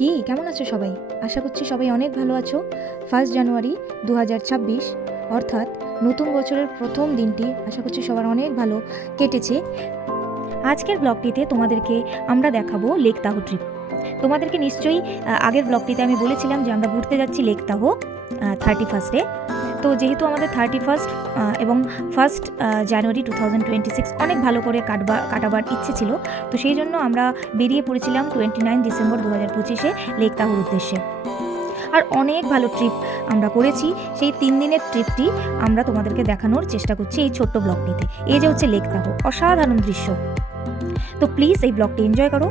কি কেমন আছো সবাই? আশা করছি সবাই অনেক ভালো আছো। 1 জানুয়ারি 2026 অর্থাৎ নতুন বছরের প্রথম দিনটি আশা করছি সবার অনেক ভালো কেটেছে। আজকের ব্লগটিতে তোমাদেরকে আমরা দেখাবো লেক তাহো ট্রিপ। তোমাদেরকে নিশ্চয়ই আগের ব্লগটিতে আমি বলেছিলাম যে আমরা ঘুরতে যাচ্ছি লেক তাহো 31স্টে। তো যেহেতু আমাদের 31 এবং 1 জানুয়ারি 2026 অনেক ভালো করে কাটাবার ইচ্ছে ছিল, তো সেই জন্য আমরা বেরিয়ে পড়েছিলাম 29 ডিসেম্বর 2025-এ লেক তাহোর উদ্দেশ্যে। আর অনেক ভালো ট্রিপ আমরা করেছি। সেই 3 দিনের ট্রিপটি আমরা তোমাদেরকে দেখানোর চেষ্টা করছি এই ছোট্ট ব্লগটিতে। এই যে হচ্ছে লেক তাহো, অসাধারণ দৃশ্য। তো প্লিজ এই ব্লগটি এনজয় করো।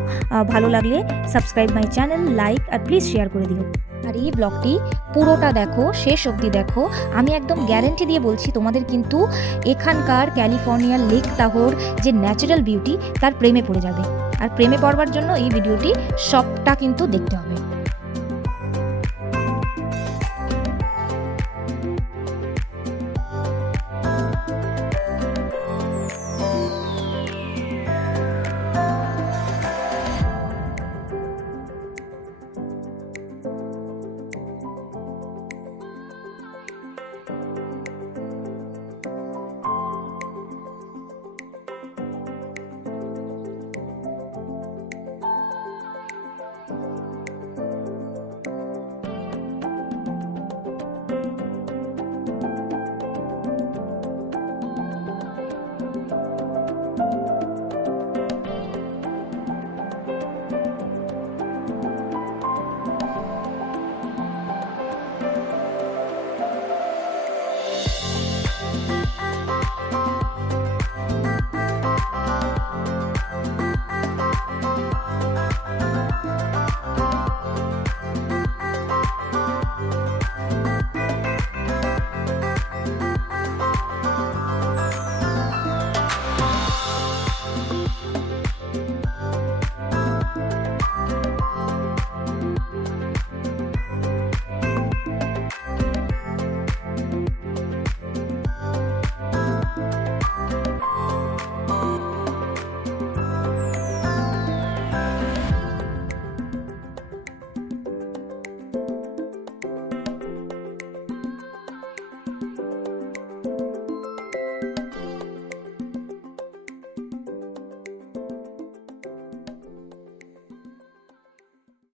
ভালো লাগলে সাবস্ক্রাইব মাই চ্যানেল, লাইক আর প্লিজ শেয়ার করে দিও। আর এই ব্লগটি পুরোটা দেখো, শেষ অবধি দেখো। আমি একদম গ্যারেন্টি দিয়ে বলছি তোমাদের কিন্তু এখানকার ক্যালিফোর্নিয়ার লেক তাহোর যে ন্যাচারাল বিউটি তার প্রেমে পড়ে যাবে। আর প্রেমে পড়বার জন্য এই ভিডিওটি সবটা কিন্তু দেখতে হবে।